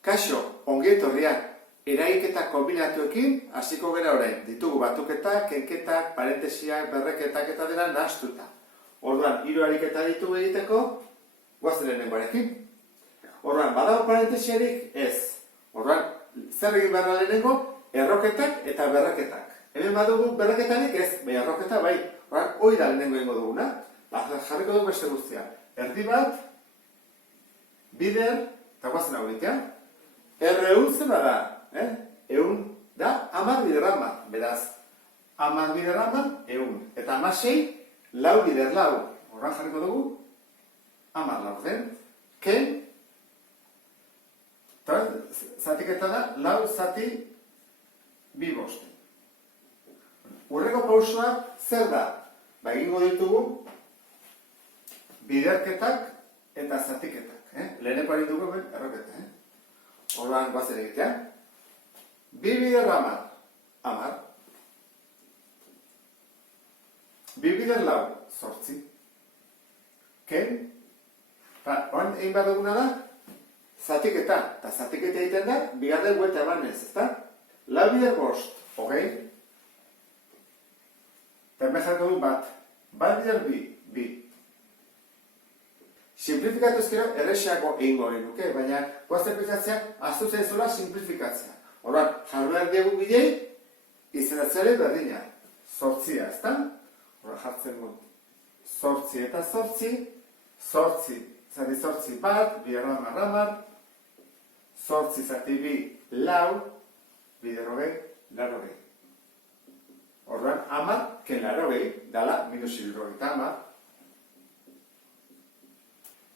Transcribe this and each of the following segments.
Kaixo, ongi etorriak, eragiketa kombinatuekin hasiko gara orain. Ditugu batuketak, kenketak, parentesiak, berreketak eta dena nahastuta. Orduan, hiru ariketa ditugu egiteko, guazen lehenengoarekin. Orduan, badago parentesiarik? Ez. Orduan, zer egin behar lehenengo? Erroketak eta berreketak. Hemen badugu berreketarik? Ez, bai erroketa bai. Orduan, hori da lehenengo ingo duguna. Jarriko dugu beste guztia. Erdi bat, bider, eta guazen hau egitea. Erreun zer da? Eun da, 10 bider 10. Beraz, 10 bider 10, eun. Eta 16, 4 bider 4. Horran jarriko dugu, 10 laurden. Ken, zatiketa da, 4 zati 2 boste. Urreko pausua zer da? Ba, egingo ditugu, biderketak eta zatiketak. Leheneko ari dugu, erroketa. Orduan guazen egitea. 2 bider 10. 10. 2 bider 4. 8. Ken? Oan egin behar duguna da, zatiketa. Eta zatiketa egiten da, bigarren gueta ebanez, ezta? 4 bider 5. 20. Eta hemen jarko du bat. 1 bider 2. Simplifikatu ezkero errexeako egingo hori nuke, baina guazten pikatzea azutzen zula simplifikatzea. Horban, jarbean diegu bidei, izenatzeare berdina. 8, ezta? Horban, jartzen dut. 8 eta 8, 8, zati 8 bat, bider ramar, 8 zati 2, 4, bider 20, 40. Horban, 10, ken 40, dala, minus 70, 10.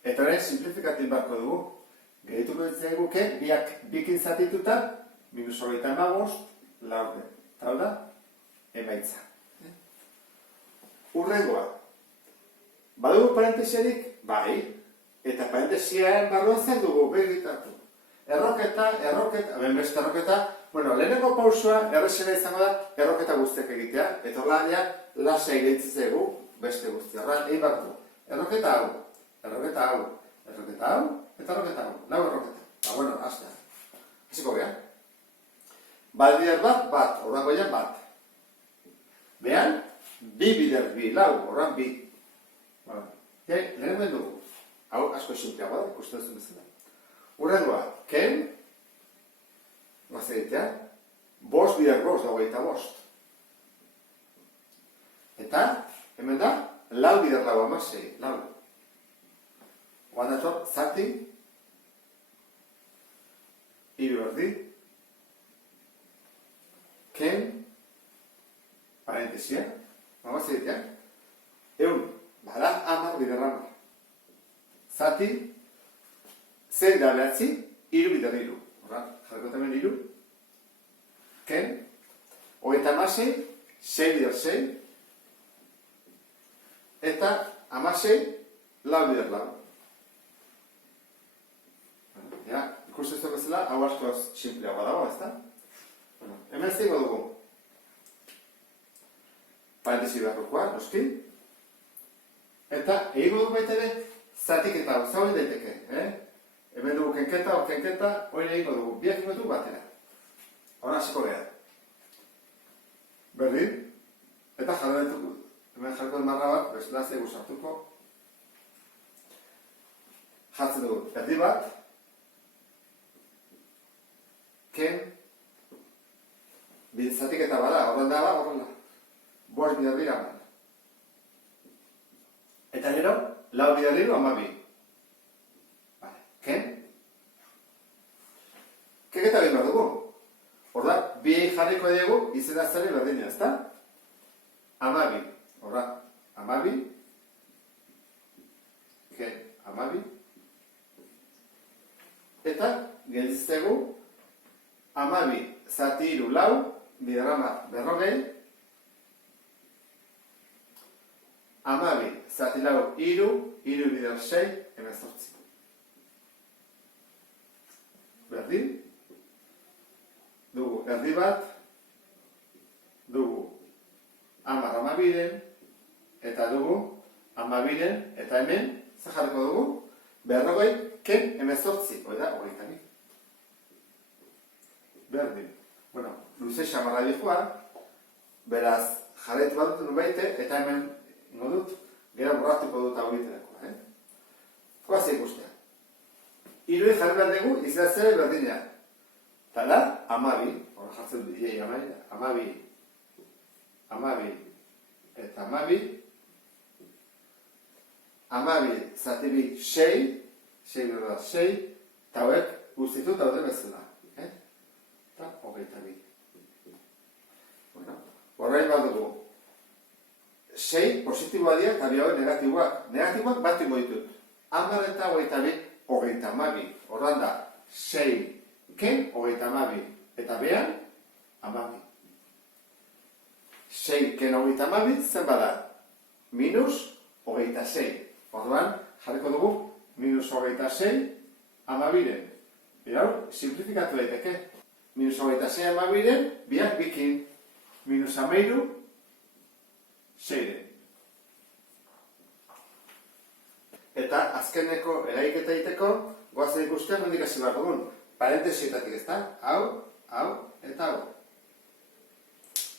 Eta horrein simplifikatin barko dugu. Gehituko ditzen eguke, biak bikin zatituta, minus 35, laurde. Eta hau da, emaitza. Urrengoa. Badugu parentesiarik? Bai. Eta parentesiaren barruan zer dugu, begitatu. Erroketa, beste erroketa. Bueno, lehenengo pausua, errexena izango da, erroketa guztiak egitea. Eta horrein, lasai gehitzizegu, beste guztia. Horrein, egin barko. Erroketa hau. Erroketa hau, eta erroketa hau. 4 erroketa. Bueno, hastea. Hasiko geha. Bat bider bat, horran goian bat. Behan, 2 bider 2, 4, horran 2. Lehen ben dugu. Hau, asko esintiagoa da, ikusten zuen bezala. Urrengoa, ken, guazte egitea, 5 bider 5, dago eta 5. Eta, hemen da, 4 bider 4, amasei, 4. Oan dator, zati, 3 berdi, ken, parentesia, mamaz egitea, eun, bada, 10 bider 10. Zati, 0 da behatzi, 3 bider 3. Horra, jarriko tamen 3. Ken, hogeita amasei, 6 bider 6. Eta amasei, 4 bider 4. Ja, ikusten zuen bezala, hau askoz simpleagoa dago, ezta? Bueno, hemen zingo dugu. Parentesi beharrokoa, noski. Eta, egingo dugu baita ere, zatiketa hau, zauen daiteke. Hemen dugu kenketa, hori egingo dugu. Biak ingo dugu batera. Hora hasiko geha. Berdin. Eta jarretuko. Hemen jarko marra bat, bestela zeigu sartuko. Jartzen dugu, erdi bat. Ken, zatiketa bada, horren da, horren da. 5 bider 2, 10. Eta gero, 4 bider 2, 12. Ken? Keketa egin behar dugu. Horda, biei jarriko edego izenatzare berdina, ezta? 12. Horda, 12. Ken, 12. Eta, gelditzegu, 12 zati 3, 4, bider 10, 40. 12 zati 4, 3, 3 bider 6, 18. Berdin. Dugu erdi bat, dugu 10 12, eta dugu 12, eta hemen, zaharko dugu, 40, ken 18, hori da, 22. luze xamarra dihua, beraz, jarraitu bat dut baite, eta hemen ingo dut, gero borratuko dut hau egiterako. Goaz ikustea. Irui jarri behar dugu izatzea berdina. Eta da, 12, hor jartzen dut, amabi, eta amabi, zatibi, 6, 6, eta hauek guztitut daude bezala. Eta 22. Horrein bat dugu. 6 positiboa dira eta bi hauek negatiboak. Negatiboak bat ingo ditut. 10 eta 22, 32. Horran da, 6 ken 32. Eta behan, 12. 6 ken 32, zen bada? Minus 26. Orduan, jarriko dugu, minus 26, 12. Birau, simplifikatu daiteke. Minus 26, 12, biak bikin. Minus 13, 6. Eta azkeneko eraiketa egiteko, goazen ikustean nondik hasi behar dugun. Parentesietatik ez da, hau, eta hau.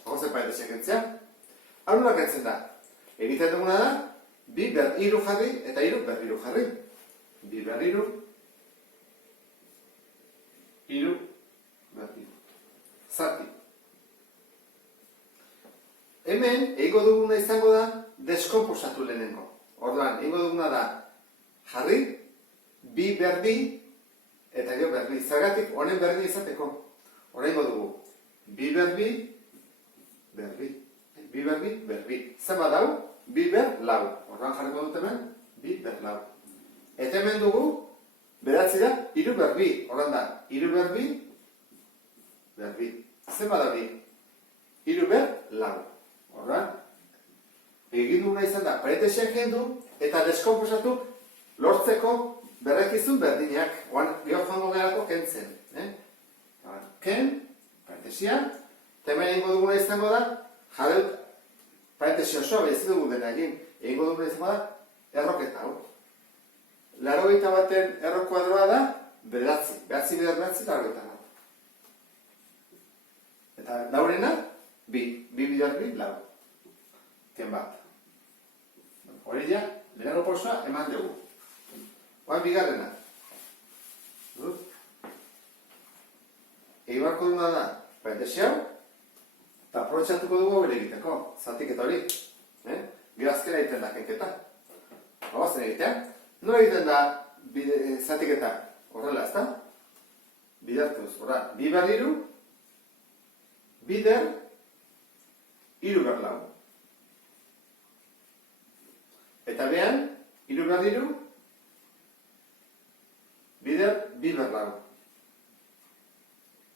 Goazen parentesiak entzia. Hau nola kentzen da. Egiten duguna da, bi berriru jarri eta hiru berriru jarri. Bi berriru, hiru berriru. Zati. Hemen, egingo duguna izango da, deskomposatu lehenengo. Orduan, egingo duguna da, jarri, bi berdi, eta gero berdi. Zergatik, honen berdi izateko. Hora egingo dugu, bi berdi, berdi. Bi berdi, berdi. Zer dau, bi ber lau. Orduan jarriko dut hemen, bi ber lau. Eta hemen dugu, beratzi da, hiru berdi. Orduan da, hiru berdi, berdi. Zer da bi? Hiru ber lau. Orduan, egin duguna izan da, parentesiak kendu eta deskomposatu lortzeko berrekizun berdinak. Oan, gero joango gerako kentzen. Ken, parentesia, eta hemen egingo duguna izango da, jarreut, parentesia osoa, behiz dugu dena egin, egingo duguna izango da, erroketa hau. 81 baten erro kuadroa da, behatzi, laurogeita lau. Eta laurena, bi bider bi, lau. Ken bat. Hori ja, lehenengo pausoa eman dugu. Oan bigarrena. Eibarko duna da, parentesia hau, eta aprobetxatuko dugu hori egiteko, zatik eta hori. Gero azkena egiten da kenketa. Bagoazen egitea. Nola egiten da zatik eta horrela, ezta? Bidertuz, horra, bi berriru, bider, hiru ber lau. Eta behan, hiru berriru, bider, bi ber lau.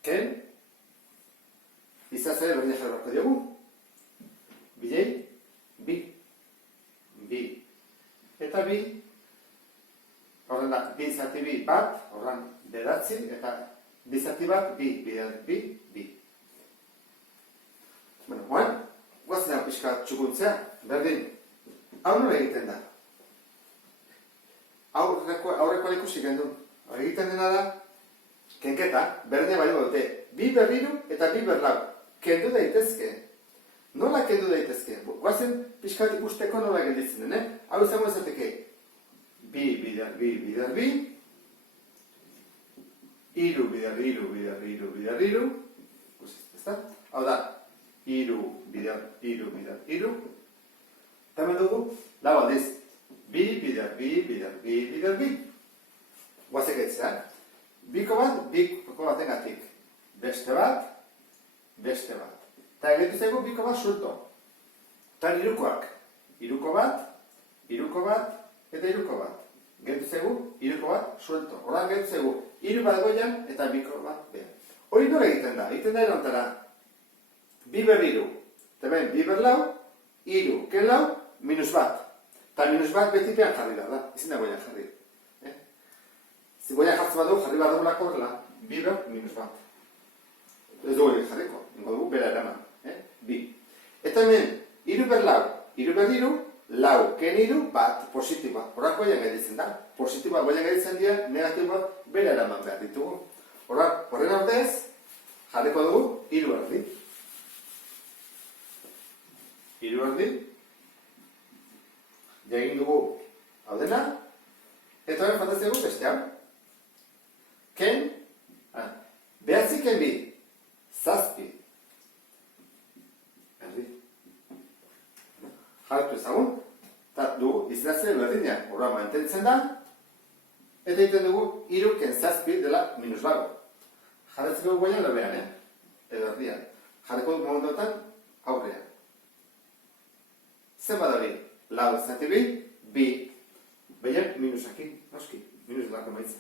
Ken, izazare berdina jarri barko diogu. Bilei, bi. Eta bi, horren da, bi zati bi bat, horren bedatzi, eta bi zati bat, bi. Bueno, oan, guazen pixka txukuntzea, berdin. Hau nola egiten da? Aurrekoa ikusi gendun. Egiten dena da, kenketa, berdina baino dute, bi berriru eta bi berlau. Kendu daitezke. Nola kendu daitezke? Guazen pixkat ikusteko nola gelditzen den, Hau izango ezateke, bi bider bi, hiru bider hiru, ezta? Hau da, hiru bider hiru, eta hemen dugu, lau aldiz, bi bider bi. Guazek etzea, biko baten gatik, beste bat. Eta egitu zego biko bat sulto. Eta iruko bat, eta iruko bat. Gehitu zegu, iruko bat suelto. Horan gehitu zegu, iru bat goian eta biko bat behar. Hori nola egiten da? Egiten da erontara. Bi berriru. Eta ben, bi berlau, iru, ken lau, minus bat. Eta minus bat betipean jarri da. Izin da goian jarri. Si goian jartzen bat dugu, jarri bat dugulako horrela. Bi ber, minus bat. Ez dugu egin jarriko. Ingo dugu, bera eraman. Bi. Eta hemen, iru berlau, iru berriru, lau, ken iru, bat, positiboa. Horrak goian gaitzen da. Positiboa goian gaitzen dira, negatiboak bera eraman behar ditugu. Horren ordez, Jarriko dugu 3 erdi. 3 erdi. Egin dugu hau dena. Eta hori faltatzen dugu beste hau. Ken, behatzi ken bi, 7 erdi. Jartu ezagun, eta dugu izatzen berdina, horra mantentzen da, eta egiten dugu 3 ken 7 dela minus bago. Jarretzeko guaian lebean, edo erdian. Jarreko dugu momentotan aurrean. Zer badari, 4 zati bi, 2. Baina minusakin, noski, minus lako maitza.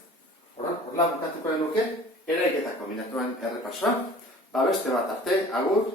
Horla bukatuko denuke, eraiketa kombinatuan errepasoa. Beste bat arte, agur.